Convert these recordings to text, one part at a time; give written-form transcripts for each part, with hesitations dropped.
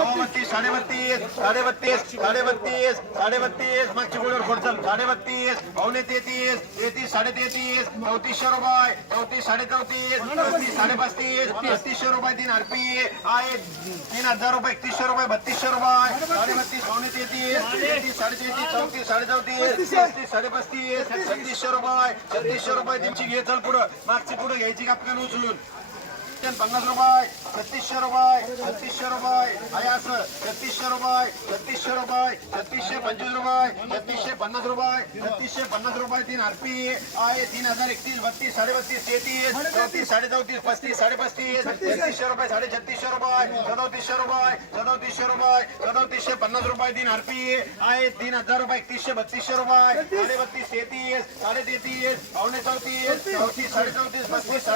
32 32 32 32 32 मागची गोळीवर खोडचल 32 पावणे 33 33 33 3400 रुपये 34 34.5 35 3500 रुपये 3 आरपी आहे 3000 रुपये 3100 रुपये 3200 रुपये 32 पावणे 33 33 33 34 34 35 3600 रुपये 3600 रुपये तुमची घे चल पुढं मागची पुढे घ्यायची कापकान उचलून 50 रुपये 3600 रुपये 3600 रुपये आहे असं 3600 रुपये 3600 रुपये 3625 रुपये 3650 रुपये 3650 रुपये 3 आरपी आहे 3031 32 32 33 34 34 35 35 रुपये 3600 रुपये 3700 रुपये 3700 रुपये 3750 रुपये 3 आरपी आहे 3000 रुपये 3132 रुपये 32 33 पावणे 34 34 35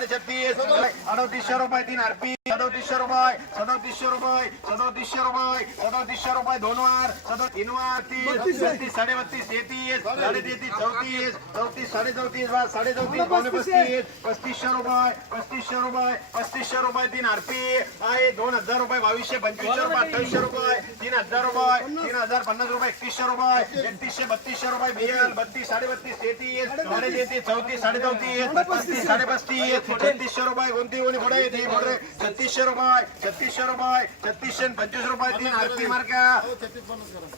35 3800 रुपये 3 आरपी 3700 रुपये 3700 रुपये 3700 रुपये 3700 रुपये 2 वार 3 वार 30 32 33 33 34 34 34 34 पावणे 35 3500 रुपये 3500 रुपये 3500 रुपये 3 आरपी आहे 2000 रुपये 2200 2500 रुपये 2800 रुपये 3000 50 रुपये 3100 रुपये 3100 3200 रुपये बेल 32 33 33 34 34 35 3600 रुपये कोणती कोणी पुढे येते पुढे 3600 रुपये 3600 रुपये 3625 रुपये 3 आरपी मार्का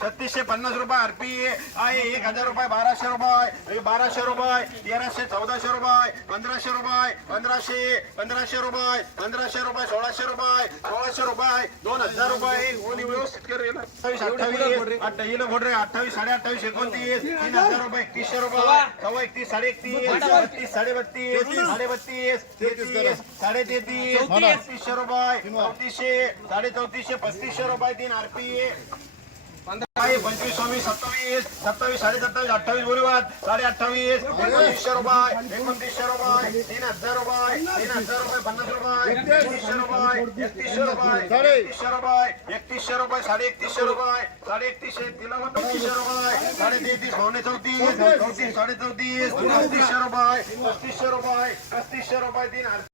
3650 रुपये आरपी आहे 1000 रुपये 1200 रुपये 1200 रुपये 1300 1400 रुपये 1500 रुपये 1500 रुपये 1500 रुपये 1600 रुपये 1600 रुपये 2000 रुपये कोणी व्यवस्थित करेल 28 28 बोल रे 28 28.5 29 3000 रुपये 3100 रुपये 31 31 32 32 33 33 3300 रुपये 3400 3400 3500 रुपये 3 आरपी 25 27 27 27 28 बोलवात 28.5 2900 रुपये 2900 रुपये 3000 रुपये 3000 रुपये 50 रुपये 3100 रुपये 3100 रुपये 3100 रुपये 3100 रुपये 3150 रुपये 3150 तिला 3100 रुपये 33 पावणे 34 34 34 3500 रुपये 3500 रुपये 3500 रुपये 3